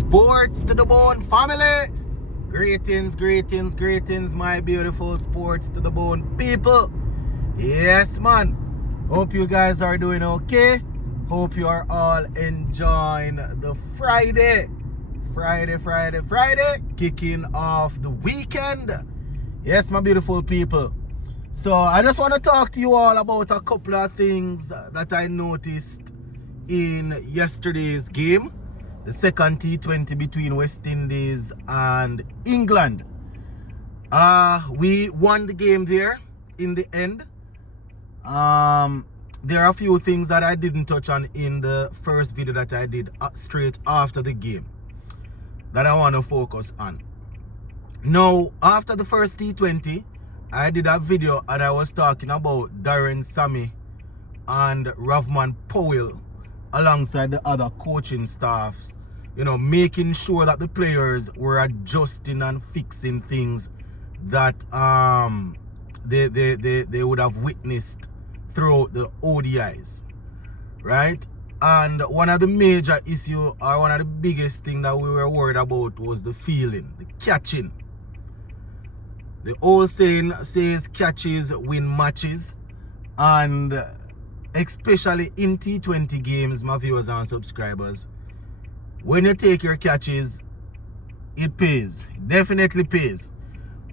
Sports to the bone family. Greetings, greetings, greetings, my beautiful sports to the bone people. Yes, man. Hope you guys are doing okay. Hope you are all enjoying the Friday. Kicking off the weekend. Yes, my beautiful people. So I just want to talk to you all about a couple of things that I noticed in yesterday's game. The second T20 between West Indies and England. We won the game there in the end. There are a few things that I didn't touch on in the first video that I did straight after the game that I want to focus on. Now, after the first T20, I did a video and I was talking about Darren Sammy and Ravman Powell alongside the other coaching staffs, you know, making sure that the players were adjusting and fixing things that they would have witnessed throughout the ODIs, right? And one of the major issues, or one of the biggest things that we were worried about, was the fielding, the catching. The old saying says catches win matches, and especially in T20 games, my viewers and subscribers, when you take your catches, it pays. It definitely pays.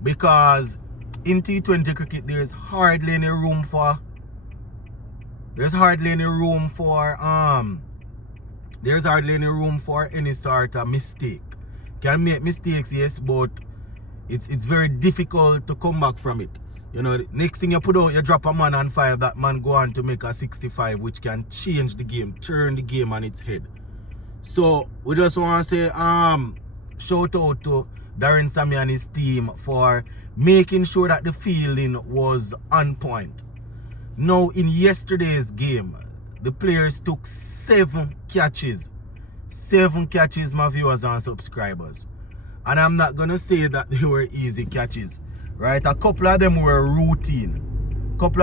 Because in T20 cricket, there's hardly any room for any sort of mistake. Can make mistakes, yes, but it's very difficult to come back from it. You know, the next thing you put out, you drop a man on 5, that man go on to make a 65, which can change the game, turn the game on its head. So we just want to say shout out to Darren Sammy and his team for making sure that the fielding was on point. Now, in yesterday's game, the players took 7 catches. 7 catches, my viewers and subscribers. And I'm not going to say that they were easy catches, right? A couple of them were routine. But,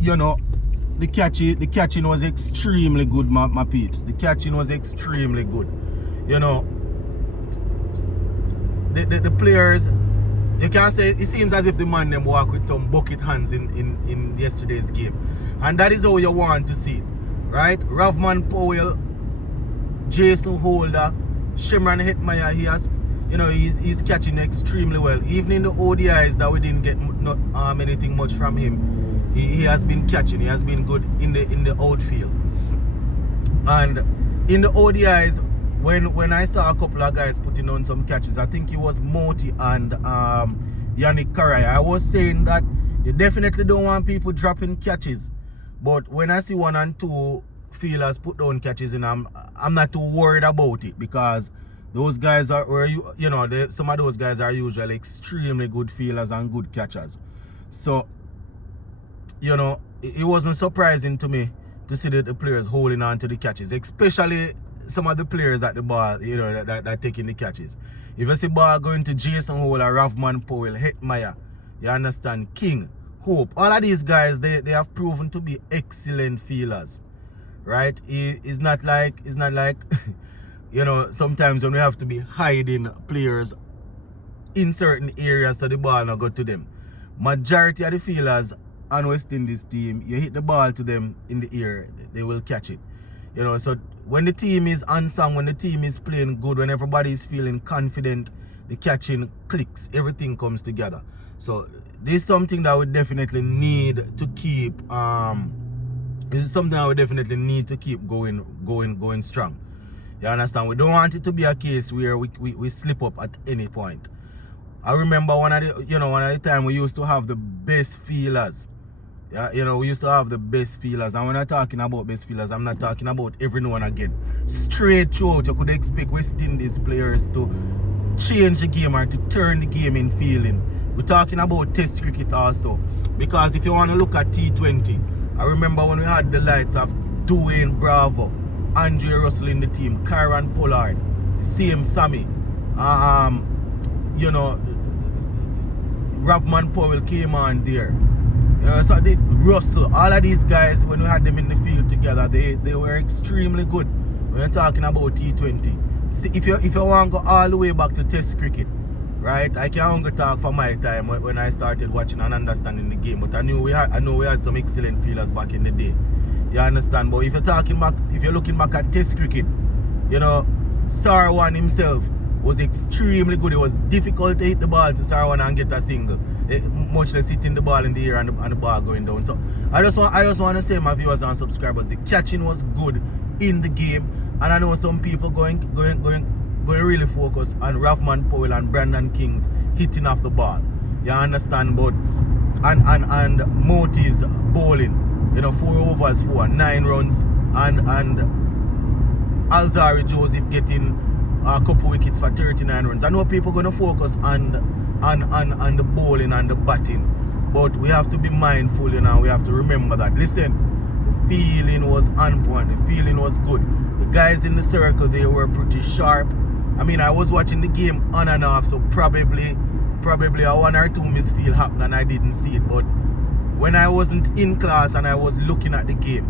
you know, the catching was extremely good, my peeps. The catching was extremely good. You know, the players, you can say, it seems as if the man them walk with some bucket hands in yesterday's game. And that is how you want to see it, right? Ravman Powell, Jason Holder, Shimran Hetmeyer, he's catching extremely well. Even in the ODIs that we didn't get anything much from him, he has been catching. He has been good in the outfield. And in the ODIs, when I saw a couple of guys putting on some catches, I think it was Moti and Yannick Karai. I was saying that you definitely don't want people dropping catches, but when I see 1 and 2 fielders put down catches, and I'm not too worried about it, because those guys some of those guys are usually extremely good fielders and good catchers. So, you know, it wasn't surprising to me to see the players holding on to the catches, especially some of the players at the ball, you know, that taking the catches. If you see ball going to Jason Holder, Ravman Powell, Hetmeyer, you understand, King, Hope, all of these guys, they have proven to be excellent fielders, right? It's not like you know, sometimes when we have to be hiding players in certain areas so the ball not go to them. Majority of the fielders on West Indies team, you hit the ball to them in the air, they will catch it. You know, so when the team is unsung, when the team is playing good, when everybody is feeling confident, the catching clicks, everything comes together. So this is something that we definitely need to keep going strong. You understand? We don't want it to be a case where we slip up at any point. I remember one of the time we used to have the best fielders. Yeah, you know, we used to have the best fielders. And when I'm talking about best fielders, I'm not talking about every now and again. Straight throughout, you could expect West Indies players to change the game or to turn the game in fielding. We're talking about Test cricket also. Because if you want to look at T20, I remember when we had the likes of Dwayne Bravo, Andre Russell in the team, Kyron Pollard, same Sammy, you know, Ravman Powell came on there. So Russell, all of these guys, when we had them in the field together, they were extremely good. when you're talking about T20, see, if you want to go all the way back to Test cricket, right? I can't only talk for my time when I started watching and understanding the game, but I know we had some excellent fielders back in the day. You understand? But if you're looking back at Test cricket, you know, Sarwan himself was extremely good. It was difficult to hit the ball to Sarwan and get a single, much less hitting the ball in the air and the ball going down. So I just want to say, my viewers and subscribers, the catching was good in the game, and I know some people going really focus on Ravman Powell and Brandon King's hitting off the ball. You understand? But and Moti's bowling, you know, 4 overs, 9 runs, and Alzari Joseph getting a couple wickets for 39 runs. I know people going to focus on the bowling and the batting, but we have to be mindful, you know. We have to remember that. Listen, the feeling was on point. The feeling was good. The guys in the circle, they were pretty sharp. I mean, I was watching the game on and off, so probably a 1 or 2 misfeel happened and I didn't see it. But when I wasn't in class and I was looking at the game,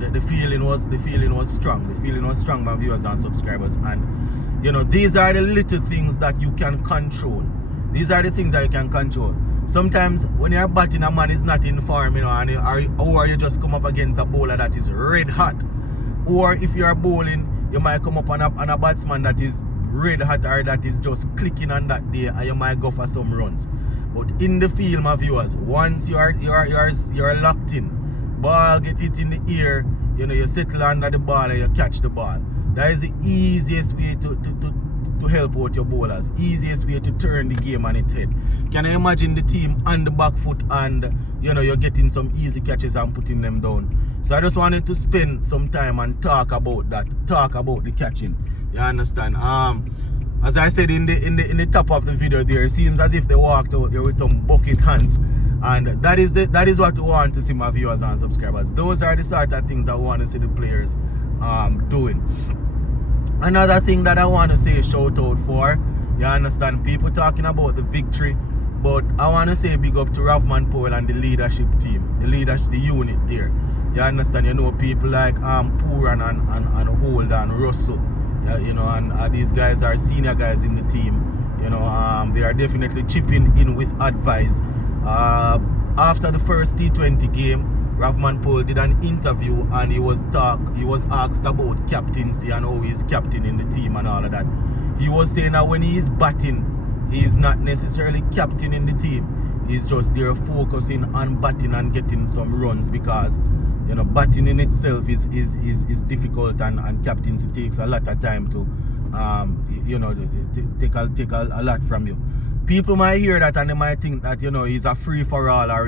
the feeling was strong. The feeling was strong, my viewers and subscribers. And you know, these are the little things that you can control. These are the things that you can control. Sometimes when you're batting, a man is not in form, you know, or you just come up against a bowler that is red hot. Or if you're bowling, you might come up on a batsman that is red hot or that is just clicking on that day, and you might go for some runs. But in the field, my viewers, once you're locked in, ball get hit in the air, you know, you settle under the ball and you catch the ball. That is the easiest way to help out your bowlers. Easiest way to turn the game on its head. Can you imagine the team on the back foot and, you know, you're getting some easy catches and putting them down? So I just wanted to spend some time and talk about that. Talk about the catching. You understand? As I said in the top of the video there, it seems as if they walked out there with some bucket hands. And that is what we want to see, my viewers and subscribers. Those are the sort of things I want to see the players doing. Another thing that I want to say shout out for, you understand, people talking about the victory, but I want to say big up to Ravman Powell and the leadership team, the unit there. You understand, you know, people like Puran and Hold and Russell, you know, and these guys are senior guys in the team. You know, they are definitely chipping in with advice. After the first T20 game, Ravman Powell did an interview and he was asked about captaincy and how he's captaining the team and all of that. He was saying that when he's batting, he's not necessarily captaining the team. He's just there focusing on batting and getting some runs, because, you know, batting in itself is difficult, and captaincy takes a lot of time to you know, take a lot from you. People might hear that and they might think that, you know, he's a free for all, or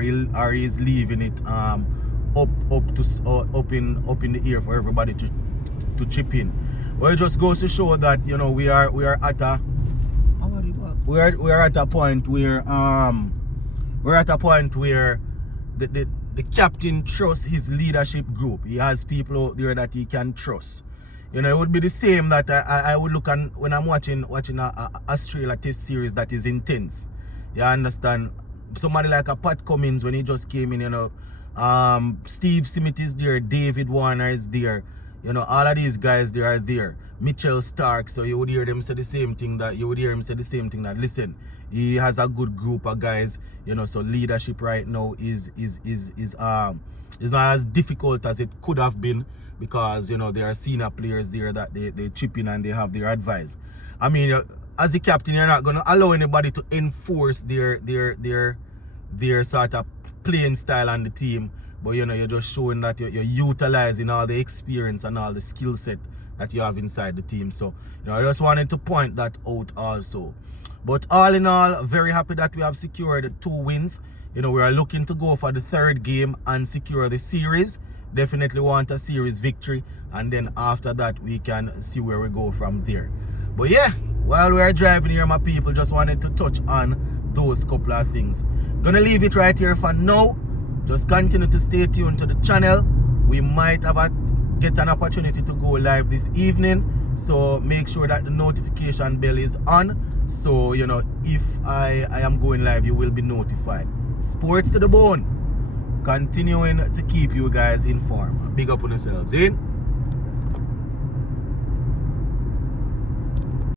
he's leaving it up in the air for everybody to chip in. Well, it just goes to show that, you know, we are at a point where the captain trusts his leadership group. He has people out there that he can trust. You know, it would be the same that I would look on when I'm watching a Australia Test series that is intense. You understand? Somebody like a Pat Cummins, when he just came in, you know, Steve Smith is there, David Warner is there, you know, all of these guys, they are there. Mitchell Stark, so you would hear them say the same thing that listen, he has a good group of guys, you know, so leadership right now is not as difficult as it could have been, because, you know, there are senior players there that they chip in and they have their advice. I mean, as the captain, you're not going to allow anybody to enforce their sort of playing style on the team, but, you know, you're just showing that you're utilizing all the experience and all the skill set that you have inside the team. So, you know, I just wanted to point that out also. But all in all, very happy that we have secured 2 wins. You know, we are looking to go for the 3rd game and secure the series. Definitely want a series victory, and then after that we can see where we go from there. But yeah, while we are driving here, my people, just wanted to touch on those couple of things. Gonna leave it right here for now. Just continue to stay tuned to the channel. We might get an opportunity to go live this evening, so make sure that the notification bell is on, so, you know, if I am going live, you will be notified. Sports to the bone. continuing to keep you guys informed. Big up on yourselves, in.